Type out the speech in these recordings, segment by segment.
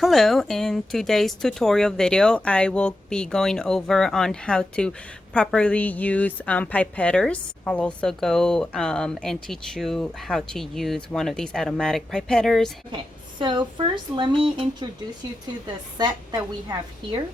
Hello, in today's tutorial video I will be going over on how to properly use pipettors. I'll also go and teach you how to use one of these automatic pipettors. Okay, so first let me introduce you to the set that we have here.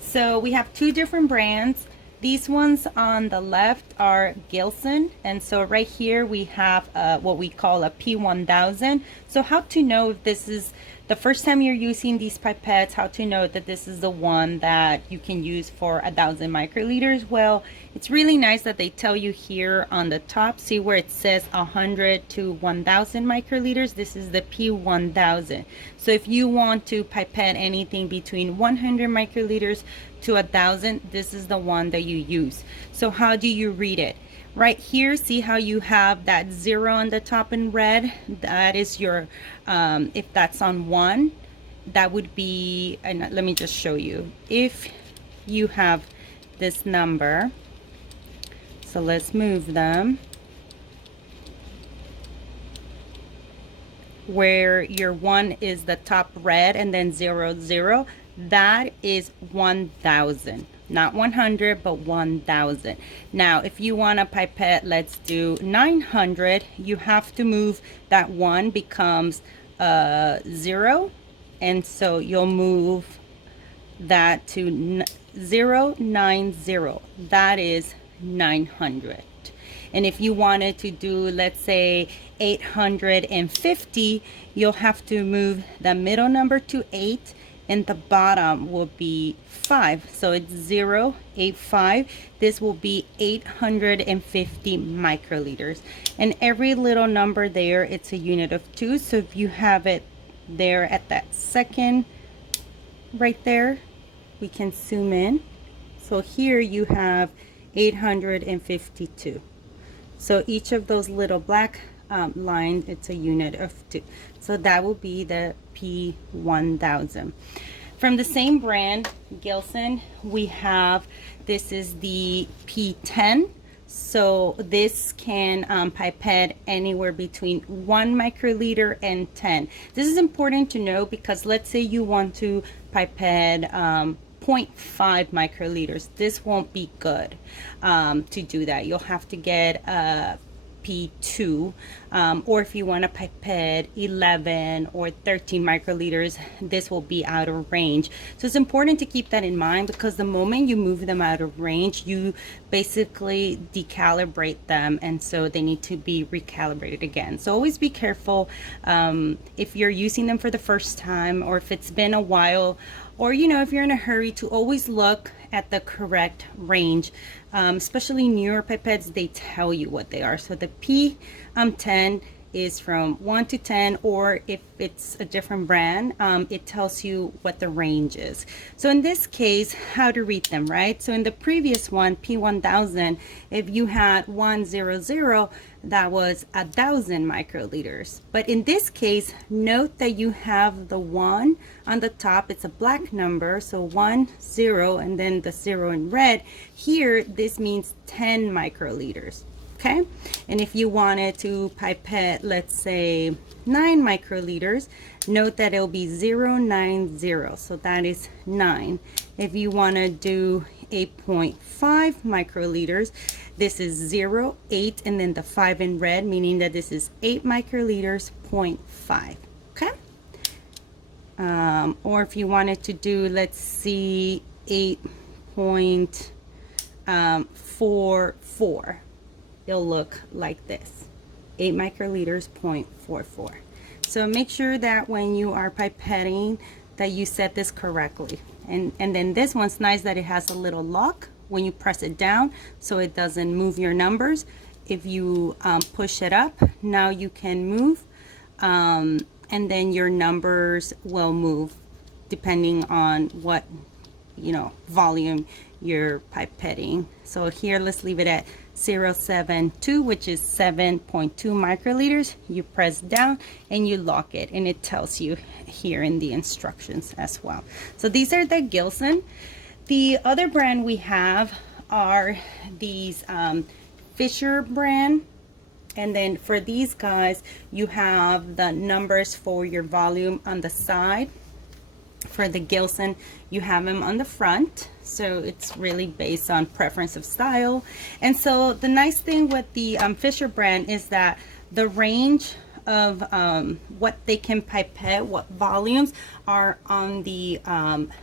So we have two different brands. These ones on the left are Gilson, and so right here we have what we call a P1000. So how to know if this is the first time you're using these pipettes, how to know that this is the one that you can use for 1,000 microliters? Well, it's really nice that they tell you here on the top, see where it says 100 to 1,000 microliters. This is the P1000. So if you want to pipette anything between 100 microliters to 1,000, this is the one that you use. So how do you read it? Right here, see how you have that 0 on the top in red? That is your, if that's on 1, that would be, and let me just show you. If you have this number, so let's move them, where your 1 is the top red and then 0, 0, that is 1,000. Not 100, but 1,000. Now, if you want a pipette, let's do 900, you have to move that 1 becomes 0. And so you'll move that to 090. That is 900. And if you wanted to do, let's say, 850, you'll have to move the middle number to 8. And the bottom will be 5, so it's 085. This will be 850 microliters, and every little number there, it's a unit of 2. So if you have it there at that second right there, we can zoom in. So here you have 852. So each of those little black lines, it's a unit of 2. So that will be the P1000. From the same brand, Gilson, we have, this is the P10. So this can pipette anywhere between 1 microliter and 10. This is important to know because let's say you want to pipette 0.5 microliters. This won't be good to do that. You'll have to get P2, or if you want to pipette 11 or 13 microliters, this will be out of range. So it's important to keep that in mind, because the moment you move them out of range, you basically decalibrate them, and so they need to be recalibrated again. So always be careful if you're using them for the first time, or if it's been a while, or if you're in a hurry, to always look at the correct range. Especially newer pipettes, they tell you what they are. So the P10 is from 1 to 10, or if it's a different brand, it tells you what the range is. So in this case, how to read them, right? So in the previous one, P1000, if you had 100, that was 1,000 microliters. But in this case, note that you have the 1 on the top. It's a black number, so 10, and then the 0 in red. Here, this means 10 microliters. Okay, and if you wanted to pipette, let's say 9 microliters, note that it'll be 090, so that is 9. If you want to do 8.5 microliters, this is 0.8, and then the 5 in red, meaning that this is 8 microliters, 0.5. Okay, or if you wanted to do, let's see, 8.44, it'll look like this, 8 microliters, 0.44. So make sure that when you are pipetting that you set this correctly. And then this one's nice that it has a little lock when you press it down, so it doesn't move your numbers. If you push it up, now you can move, and then your numbers will move depending on what volume you're pipetting. So here, let's leave it at 0.72, which is 7.2 microliters. You press down and you lock it, and it tells you here in the instructions as well. So these are the Gilson. The other brand we have are these Fisherbrand, and then for these guys, you have the numbers for your volume on the side. For the Gilson, you have them on the front, so it's really based on preference of style. And so the nice thing with the Fisherbrand is that the range of what they can pipette, what volumes are on the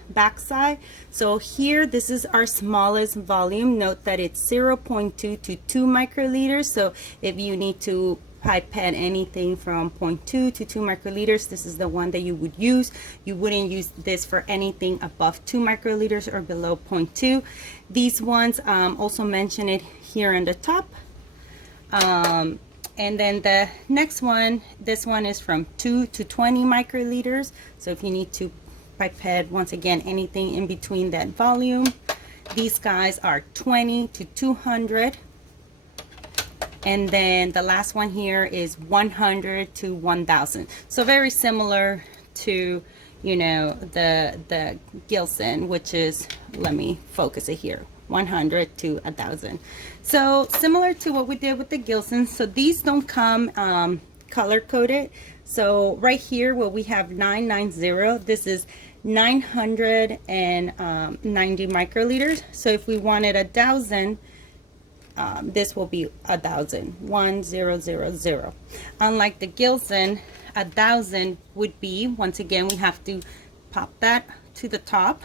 back side. So here, this is our smallest volume. Note that it's 0.2 to 2 microliters. So if you need to pipette anything from 0.2 to 2 microliters, this is the one that you would use. You wouldn't use this for anything above 2 microliters or below 0.2. These ones also mention it here on the top. And then the next one, this one is from 2 to 20 microliters. So if you need to pipette, once again, anything in between that volume. These guys are 20 to 200. And then the last one here is 100 to 1000. So very similar to, you know, the Gilson, which is, let me focus it here, 100 to 1000. So similar to what we did with the Gilson. So these don't come color coded. So right here, where we have 990, this is 990 microliters. So if we wanted 1000, this will be 1000, 1000. Unlike the Gilson, 1000 would be, once again, we have to pop that to the top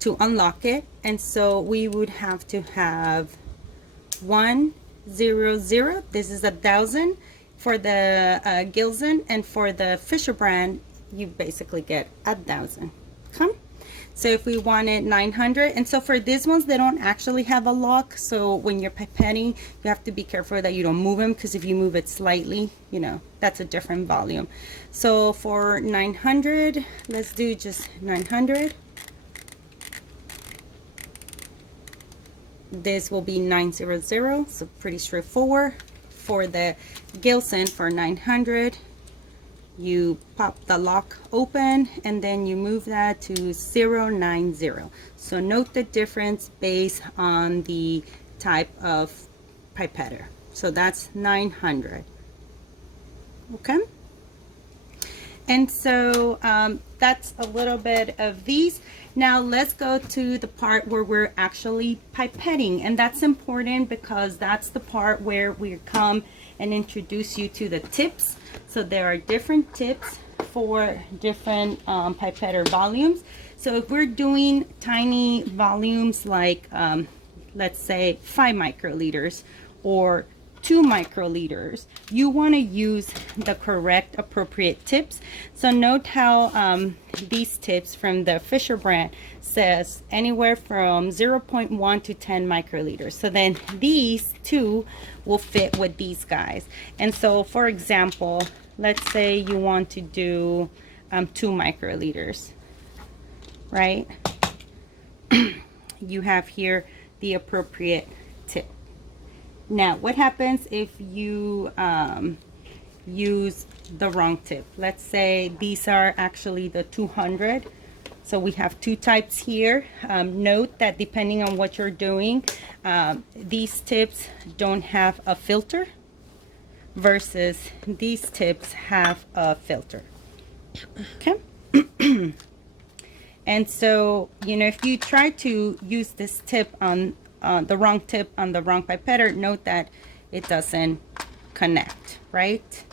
to unlock it. And so we would have to have 100. This is 1000 for the Gilson, and for the Fisherbrand, you basically get 1000. Come. So if we wanted 900, and so for these ones, they don't actually have a lock. So when you're pipetting, you have to be careful that you don't move them, because if you move it slightly, you know, that's a different volume. So for 900, let's do just 900. This will be 900, so pretty straightforward. For the Gilson, for 900, you pop the lock open and then you move that to 090. So note the difference based on the type of pipetter. So that's 900. Okay. And so that's a little bit of these. Now let's go to the part where we're actually pipetting, and that's important because that's the part where we come and introduce you to the tips. So there are different tips for different pipetter volumes. So if we're doing tiny volumes like let's say 5 microliters or 2 microliters, you want to use the correct appropriate tips. So note how these tips from the Fisherbrand says anywhere from 0.1 to 10 microliters. So then these two will fit with these guys. And so for example, let's say you want to do 2 microliters, right? You have here the appropriate tip. Now, what happens if you use the wrong tip? Let's say these are actually the 200. So we have two types here. Note that depending on what you're doing, these tips don't have a filter versus these tips have a filter. Okay. And so, you know, if you try to use this tip on the wrong tip on the wrong pipetter, note that it doesn't connect, right?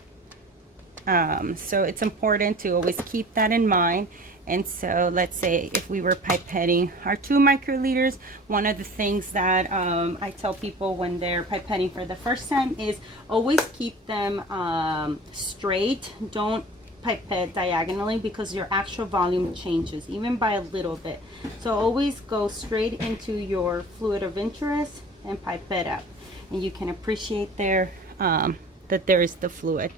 So it's important to always keep that in mind. And so let's say if we were pipetting our 2 microliters, one of the things that I tell people when they're pipetting for the first time is always keep them straight. Don't pipette diagonally because your actual volume changes even by a little bit. So always go straight into your fluid of interest and pipette up, and you can appreciate there that there is the fluid.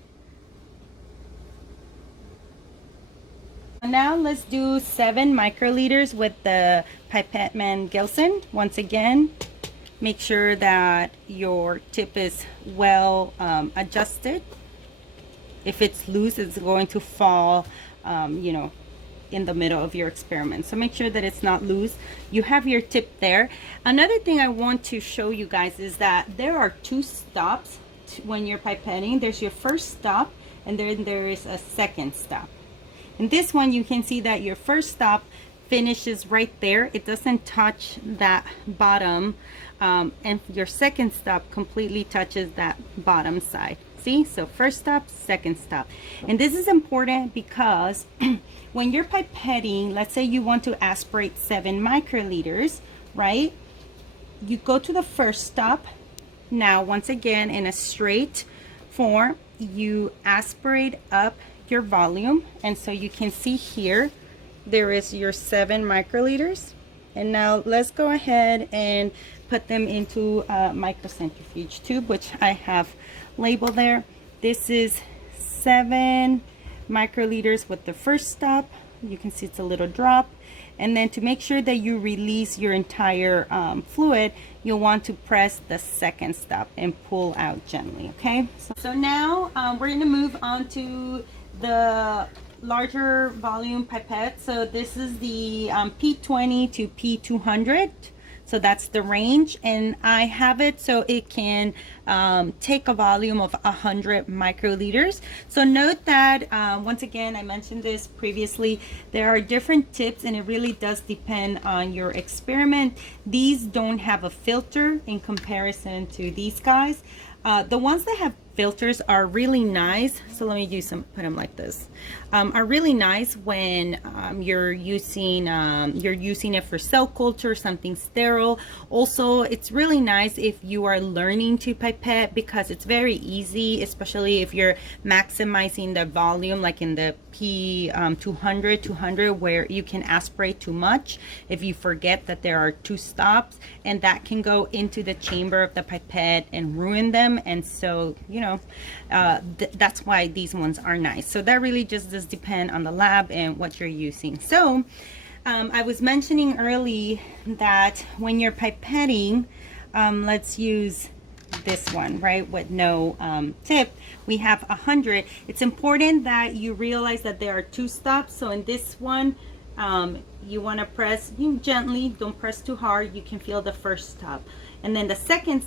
Now let's do 7 microliters with the Pipetman Gilson. Once again, make sure that your tip is well adjusted. If it's loose, it's going to fall, you know, in the middle of your experiment. So make sure that it's not loose. You have your tip there. Another thing I want to show you guys is that there are 2 stops when you're pipetting. There's your first stop, and then there is a second stop. In this one, you can see that your first stop finishes right there. It doesn't touch that bottom, and your second stop completely touches that bottom side. See, so first stop, second stop. And this is important because when you're pipetting, let's say you want to aspirate 7 microliters, right? You go to the first stop. Now, once again, in a straight form, you aspirate up your volume. And so you can see here, there is your 7 microliters. And now let's go ahead and put them into a microcentrifuge tube, which I have labeled there. This is 7 microliters with the first stop. You can see it's a little drop. And then to make sure that you release your entire fluid, you'll want to press the second stop and pull out gently, okay? So now we're gonna move on to the larger volume pipette. So this is the P20 to P200. So that's the range, and I have it so it can take a volume of 100 microliters. So note that, once again, I mentioned this previously, there are different tips and it really does depend on your experiment. These don't have a filter in comparison to these guys. The ones that have filters are really nice. So let me put them like this. Are really nice when you're using it for cell culture, something sterile. Also, it's really nice if you are learning to pipette because it's very easy, especially if you're maximizing the volume, like in the P200 where you can aspirate too much if you forget that there are 2 stops, and that can go into the chamber of the pipette and ruin them. And so, you know, that's why these ones are nice. So that really just does depend on the lab and what you're using. So I was mentioning early that when you're pipetting, let's use this one, right, with no tip, we have 100. It's important that you realize that there are 2 stops. So in this one, you want to press gently, don't press too hard. You can feel the first stop, and then the second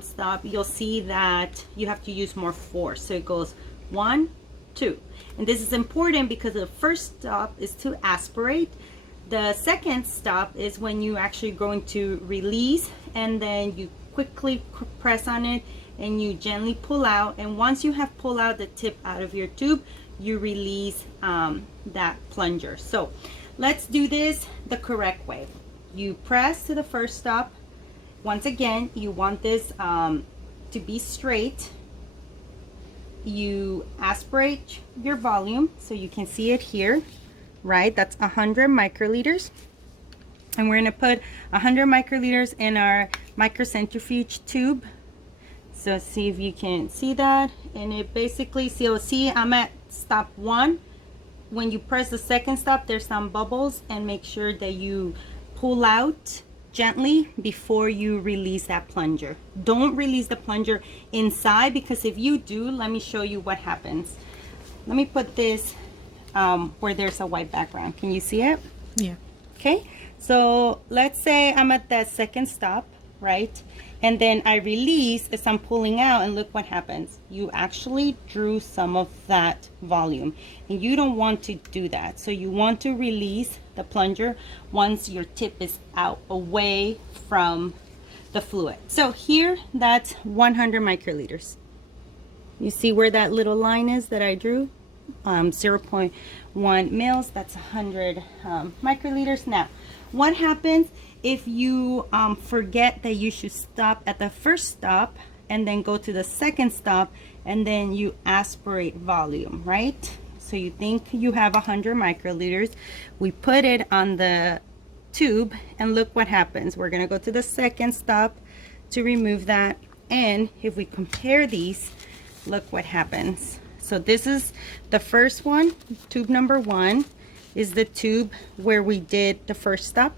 stop, you'll see that you have to use more force. So it goes 1, 2, and this is important because the first stop is to aspirate. The second stop is when you actually going to release, and then you quickly press on it and you gently pull out. And once you have pulled out the tip out of your tube, you release that plunger. So let's do this the correct way. You press to the first stop. Once again, you want this to be straight. You aspirate your volume, so you can see it here, right? That's 100 microliters. And we're gonna put 100 microliters in our microcentrifuge tube. So see if you can see that. And it basically, so see, I'm at stop 1. When you press the second stop, there's some bubbles, and make sure that you pull out gently before you release that plunger. Don't release the plunger inside, because if you do, let me show you what happens. Let me put this where there's a white background. Can you see it? Yeah. Okay, so let's say I'm at that second stop, right? And then I release as I'm pulling out, and look what happens. You actually drew some of that volume, and you don't want to do that. So you want to release the plunger once your tip is out, away from the fluid. So here, that's 100 microliters. You see where that little line is that I drew? 0.1 mils, that's 100 microliters. Now, what happens if you forget that you should stop at the first stop and then go to the second stop, and then you aspirate volume, right? So you think you have 100 microliters. We put it on the tube, and look what happens. We're gonna go to the second stop to remove that, and if we compare these, look what happens. So this is the first one. Tube number 1 is the tube where we did the first stop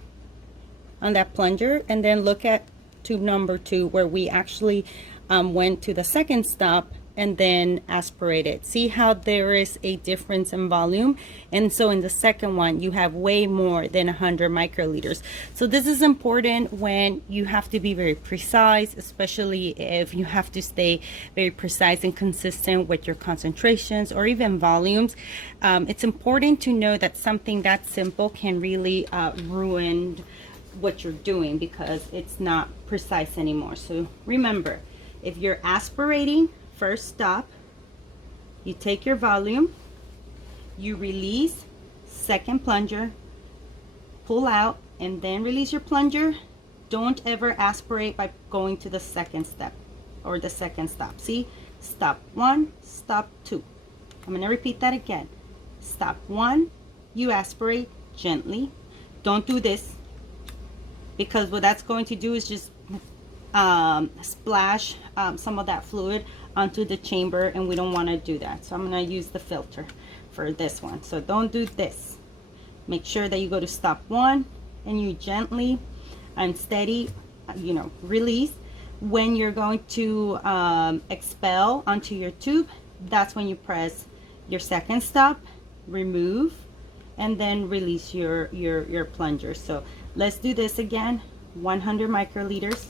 on that plunger, and then look at tube number 2 where we actually went to the second stop and then aspirate it. See how there is a difference in volume? And so in the second one, you have way more than 100 microliters. So this is important when you have to be very precise, especially if you have to stay very precise and consistent with your concentrations or even volumes. It's important to know that something that simple can really ruin what you're doing because it's not precise anymore. So remember, if you're aspirating, first stop, you take your volume, you release, second plunger, pull out, and then release your plunger. Don't ever aspirate by going to the second step or the second stop. See, stop one, stop two. I'm going to repeat that again. Stop one, you aspirate gently. Don't do this, because what that's going to do is just splash some of that fluid onto the chamber, and we don't want to do that. So I'm going to use the filter for this one. So don't do this. Make sure that you go to stop one and you gently and steady, release. When you're going to expel onto your tube, that's when you press your second stop, remove, and then release your plunger. So let's do this again. 100 microliters.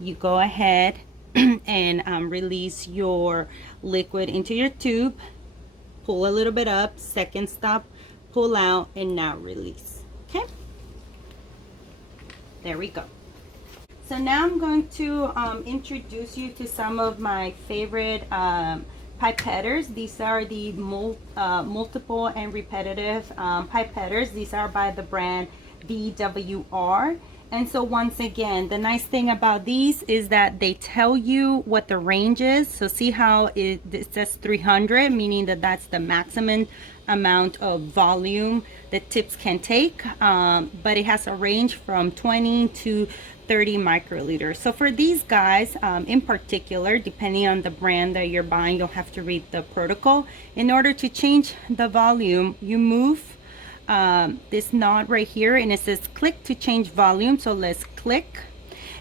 You go ahead and release your liquid into your tube, pull a little bit up, second stop, pull out, and now release. Okay, there we go. So now I'm going to introduce you to some of my favorite pipettors. These are the multiple and repetitive pipettors. These are by the brand VWR. And so once again, the nice thing about these is that they tell you what the range is. So see how it says 300, meaning that that's the maximum amount of volume that tips can take, but it has a range from 20 to 30 microliters. So for these guys in particular, depending on the brand that you're buying, you'll have to read the protocol. In order to change the volume, you move this knob right here, and it says click to change volume. So let's click.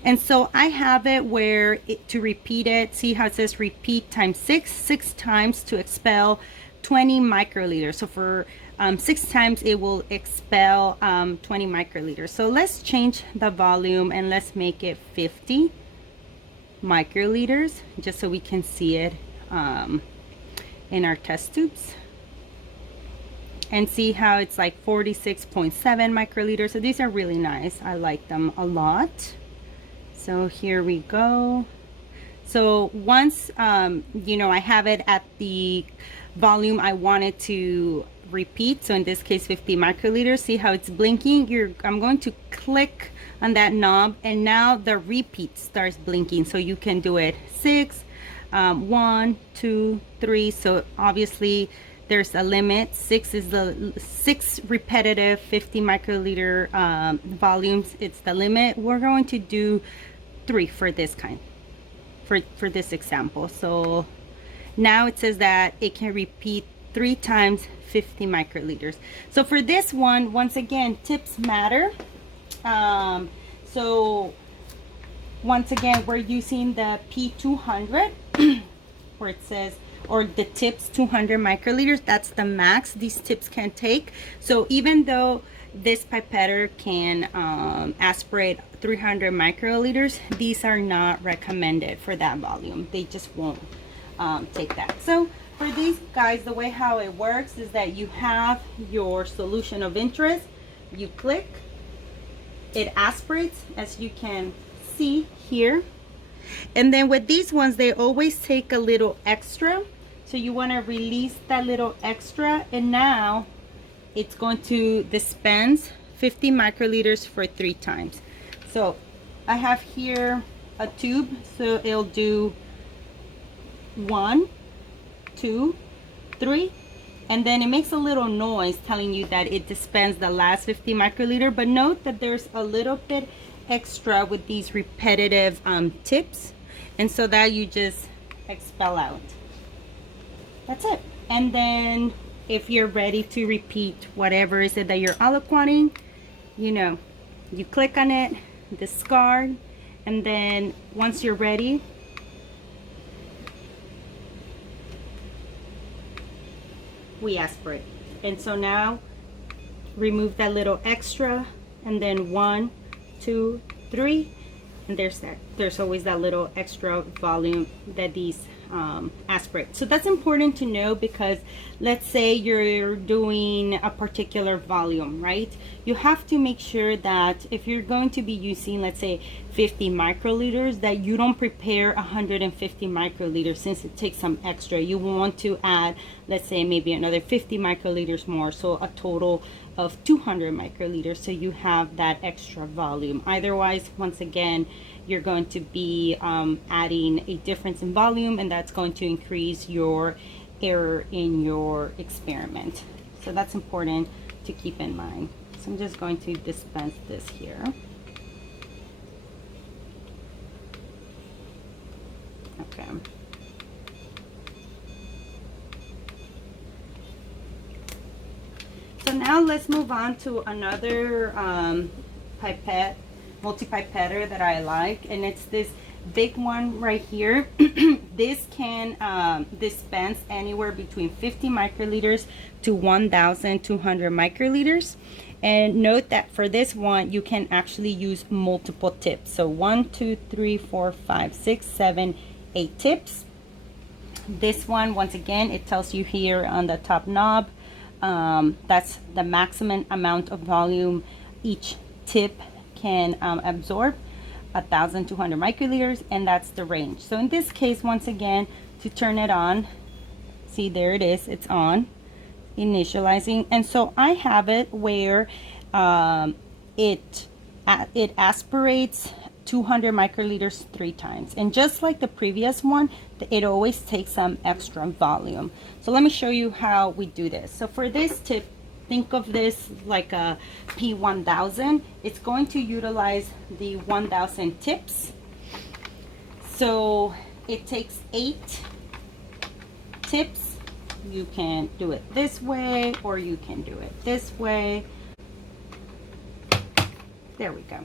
And so I have it where to repeat it, see how it says repeat times 6 times to expel 20 microliters. So for 6 times it will expel 20 microliters. So let's change the volume and let's make it 50 microliters just so we can see it in our test tubes. And see how it's like 46.7 microliters. So these are really nice. I like them a lot. So here we go. So once I have it at the volume I wanted to repeat, so in this case 50 microliters, see how it's blinking? I'm going to click on that knob, and now the repeat starts blinking. So you can do it 6, 1, 2, 3. So obviously there's a limit. 6 is the 6 repetitive 50 microliter volumes. It's the limit. We're going to do 3 for this kind, for this example. So now it says that it can repeat 3 times 50 microliters. So for this one, once again, tips matter. So once again, we're using the P200 where it says, or the tips 200 microliters. That's the max these tips can take. So even though this pipetter can aspirate 300 microliters, these are not recommended for that volume. They just won't take that. So for these guys, the way how it works is that you have your solution of interest, you click, it aspirates, as you can see here. And then with these ones, they always take a little extra. So you want to release that little extra, and now it's going to dispense 50 microliters for 3 times. So I have here a tube, so it'll do 1, 2, 3, and then it makes a little noise telling you that it dispensed the last 50 microliter. But note that there's a little bit extra with these repetitive tips, and so that you just expel out. That's it. And then if you're ready to repeat whatever is it that you're aliquoting, you click on it, discard, and then once you're ready, we aspirate. And so now remove that little extra, and then 1, 2, 3, and there's always that little extra volume that these aspirate. So that's important to know, because let's say you're doing a particular volume, right? You have to make sure that if you're going to be using, let's say 50 microliters, that you don't prepare 150 microliters, since it takes some extra. You want to add, let's say, maybe another 50 microliters more, so a total of 200 microliters, so you have that extra volume. Otherwise, once again, you're going to be adding a difference in volume, and that's going to increase your error in your experiment. So that's important to keep in mind. So I'm just going to dispense this here. Okay. So now let's move on to another pipette, multi-pipetter that I like, and it's this big one right here. This can dispense anywhere between 50 microliters to 1,200 microliters. And note that for this one, you can actually use multiple tips. So 1, 2, 3, 4, 5, 6, 7, 8 tips. This one, once again, it tells you here on the top knob, that's the maximum amount of volume each tip can absorb, 1,200 microliters, and that's the range. So in this case, once again, to turn it on, see, there it is, it's on, initializing. And so I have it where it aspirates 200 microliters 3 times, and just like the previous one, it always takes some extra volume. So let me show you how we do this. So for this tip, think of this like a P1000. It's going to utilize the 1000 tips. So it takes 8 tips. You can do it this way, or you can do it this way. There we go.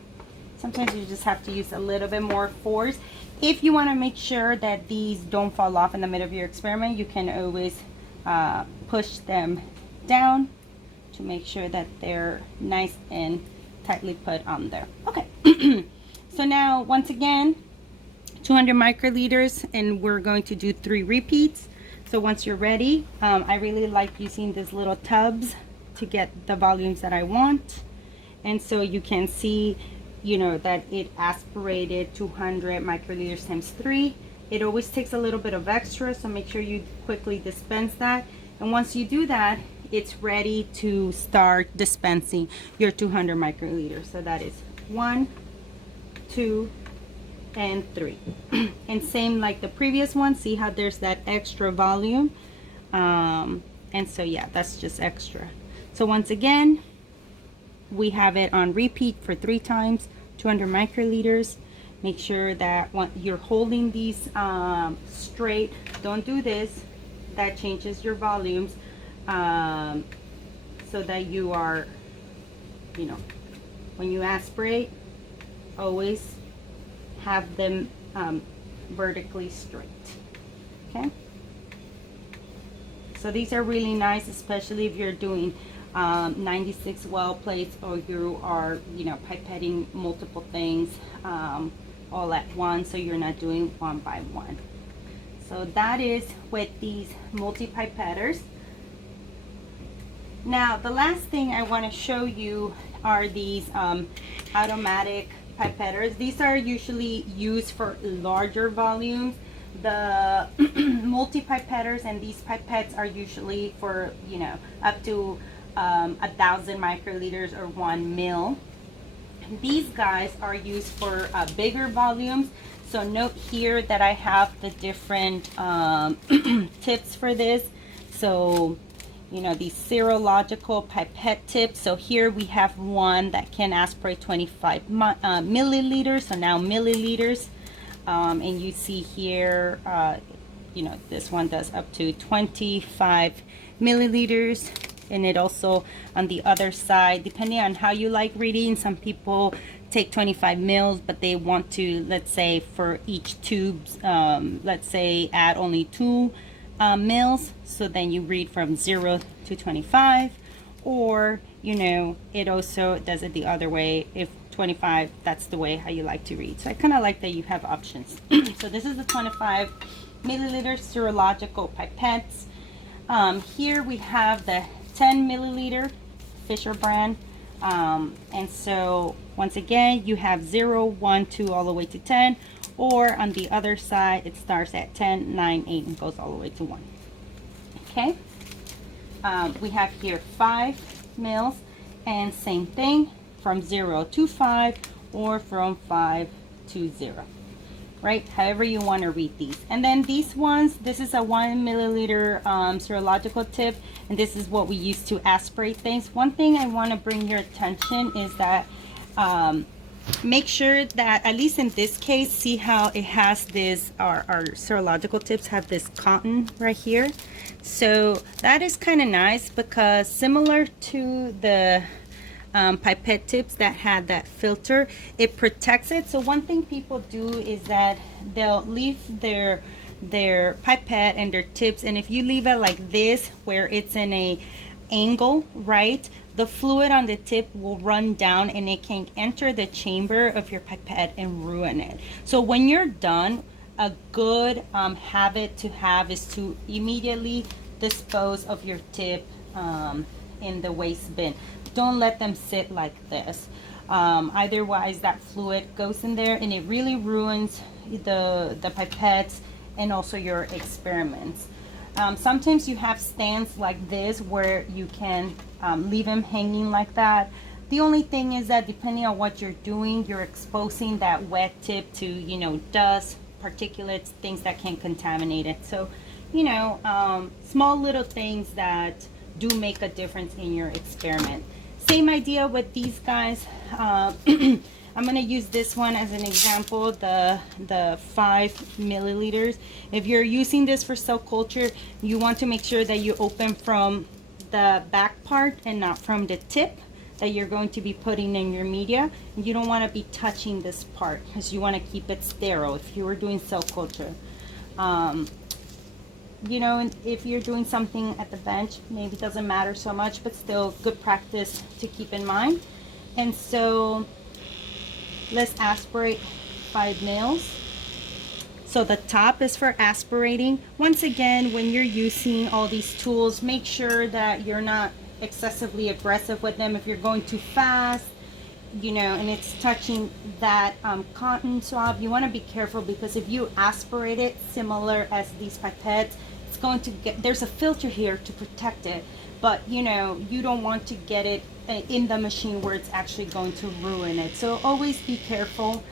Sometimes you just have to use a little bit more force. If you want to make sure that these don't fall off in the middle of your experiment, you can always push them down to make sure that they're nice and tightly put on there. Okay. So now, once again, 200 microliters, and we're going to do 3 repeats. So once you're ready, I really like using these little tubs to get the volumes that I want. And so you can see, you know, that it aspirated 200 microliters times 3. It always takes a little bit of extra, so make sure you quickly dispense that. And once you do that, it's ready to start dispensing your 200 microliters. So that is 1, 2, and 3. And same like the previous one, see how there's that extra volume. And so yeah, that's just extra. So once again, we have it on repeat for 3 times, 200 microliters. Make sure that when you're holding these straight, don't do this, that changes your volumes, so that you are, you know, when you aspirate, always have them vertically straight. Okay, so these are really nice, especially if you're doing 96 well plates, or you are, you know, pipetting multiple things all at once, so you're not doing one by one. So that is with these multi-pipettors. Now the last thing I want to show you are these automatic pipettors. These are usually used for larger volumes. The multi-pipettors and these pipettes are usually for, you know, up to 1,000 microliters or 1 mil. These guys are used for bigger volumes. So note here that I have the different tips for this. So, you know, these serological pipette tips. So here we have one that can aspirate 25 milliliters. So now milliliters. And you see here, you know, this one does up to 25 milliliters. And it also, on the other side, depending on how you like reading, some people take 25 mils, but they want to, let's say for each tube, let's say add only 2 mils. So then you read from 0 to 25, or you know, it also does it the other way. If 25, that's the way how you like to read. So I kind of like that you have options. So this is the 25 milliliter serological pipettes. Here we have the 10 milliliter Fisherbrand. And so once again, you have 0, 1, 2, all the way to 10, or on the other side, it starts at 10, 9, 8, and goes all the way to 1. Okay. We have here 5 mils, and same thing from 0 to 5, or from 5 to 0. Right, however you want to read these. And then these ones, this is a 1 milliliter serological tip, and this is what we use to aspirate things. One thing I want to bring your attention is that make sure that, at least in this case, see how it has this, our serological tips have this cotton right here. So that is kind of nice, because similar to the pipette tips that had that filter, it protects it. So one thing people do is that they'll leave their pipette and their tips, and if you leave it like this where it's in a angle, right, the fluid on the tip will run down and it can enter the chamber of your pipette and ruin it. So when you're done, a good habit to have is to immediately dispose of your tip in the waste bin. Don't let them sit like this. Otherwise that fluid goes in there and it really ruins the pipettes and also your experiments. Sometimes you have stands like this where you can leave them hanging like that. The only thing is that depending on what you're doing, you're exposing that wet tip to, you know, dust, particulates, things that can contaminate it. So, you know, small little things that do make a difference in your experiment. Same idea with these guys. I'm going to use this one as an example, the 5 milliliters. If you're using this for cell culture, you want to make sure that you open from the back part and not from the tip that you're going to be putting in your media. You don't want to be touching this part because you want to keep it sterile if you were doing cell culture. You know, if you're doing something at the bench, maybe it doesn't matter so much, but still good practice to keep in mind. And so let's aspirate 5 mils. So the top is for aspirating. Once again, when you're using all these tools, make sure that you're not excessively aggressive with them. If you're going too fast, you know, and it's touching that cotton swab, you want to be careful, because if you aspirate it similar as these pipettes, it's going to get, there's a filter here to protect it, but you know, you don't want to get it in the machine where it's actually going to ruin it. So always be careful.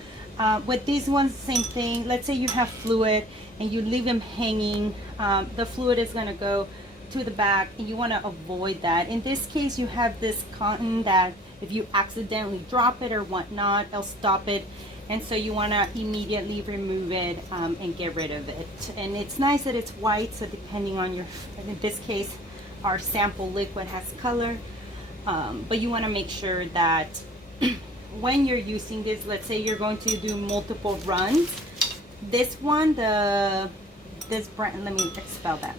With these ones, same thing. Let's say you have fluid and you leave them hanging, the fluid is going to go to the back, and you want to avoid that. In this case, you have this cotton that if you accidentally drop it or whatnot, it'll stop it, and so you want to immediately remove it and get rid of it. And it's nice that it's white, so depending on your, in this case our sample liquid has color, but you want to make sure that when you're using this, let's say you're going to do multiple runs, this one, this brand, let me spell that,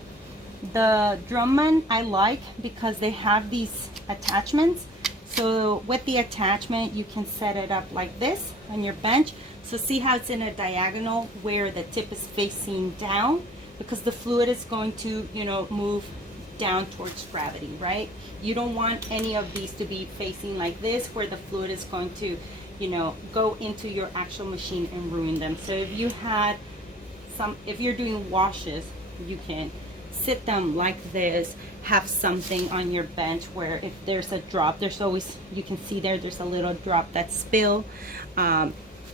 the Drummond, I like because they have these attachments. So with the attachment, you can set it up like this on your bench. So see how it's in a diagonal where the tip is facing down, because the fluid is going to, you know, move down towards gravity, right? You don't want any of these to be facing like this where the fluid is going to, you know, go into your actual machine and ruin them. So if you had some, if you're doing washes, you can sit them like this, have something on your bench where if there's a drop, there's always, you can see there's a little drop that spill.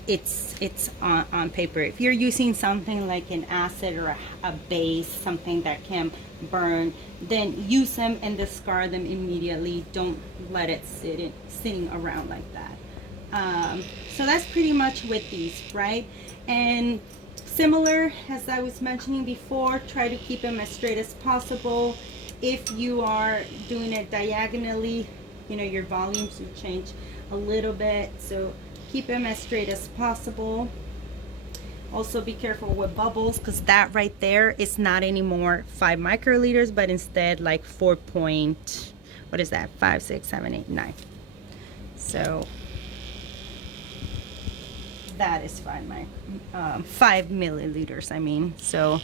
It's on paper. If you're using something like an acid or a base, something that can burn, then use them and discard them immediately. Don't let it sitting around like that. So that's pretty much with these, right? And similar as I was mentioning before, try to keep them as straight as possible. If you are doing it diagonally, you know, your volumes will change a little bit, so keep them as straight as possible. Also be careful with bubbles, because that right there is not anymore 5 microliters, but instead like 4 point, what is that, 5, 6, 7, 8, 9. So that is 5 milliliters, I mean. So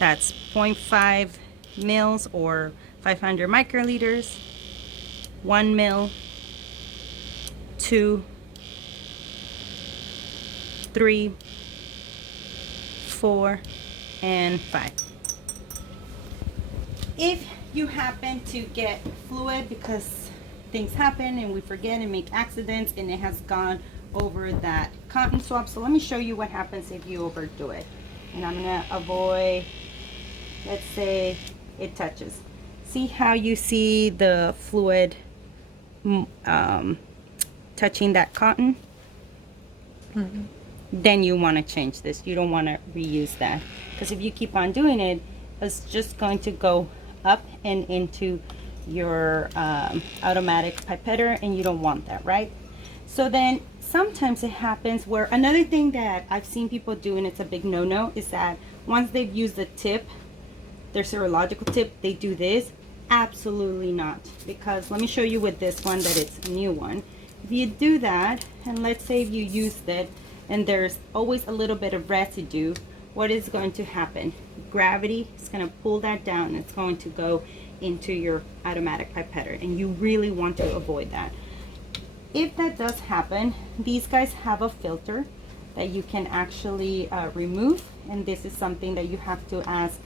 that's 0.5 mils or 500 microliters, 1 mil, 2, 3, 4, and 5. If you happen to get fluid, because things happen and we forget and make accidents, and it has gone over that cotton swab. So let me show you what happens if you overdo it. And I'm gonna avoid, let's say it touches. See how you see the fluid touching that cotton? Mm-hmm. Then you want to change this. You don't want to reuse that, because if you keep on doing it, it's just going to go up and into your automatic pipetter, and you don't want that, right? So then sometimes it happens where, another thing that I've seen people do, and it's a big no-no, is that once they've used the tip, their serological tip, they do this. Absolutely not, because let me show you with this one that it's a new one. If you do that, and let's say if you used it and there's always a little bit of residue, what is going to happen? Gravity is going to pull that down. It's going to go into your automatic pipetter, and you really want to avoid that. If that does happen, these guys have a filter that you can actually remove, and this is something that you have to ask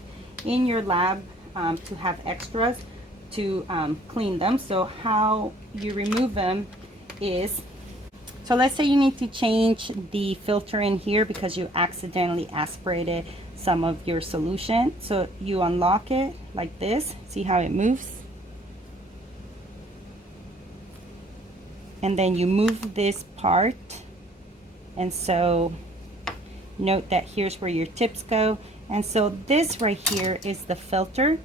in your lab to have extras to clean them. So how you remove them is, so let's say you need to change the filter in here because you accidentally aspirated some of your solution. So you unlock it like this. See how it moves? And then you move this part. And so note that here's where your tips go. And so this right here is the filter.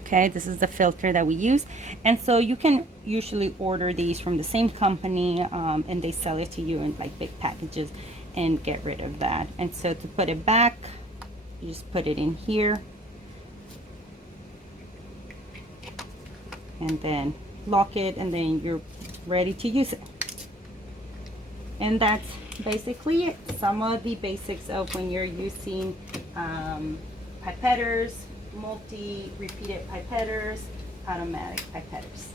Okay, this is the filter that we use. And so you can usually order these from the same company, and they sell it to you in like big packages, and get rid of that. And so to put it back, you just put it in here and then lock it, and then you're ready to use it. And that's basically it. Some of the basics of when you're using pipettors, multi-repeated pipettors, automatic pipettors.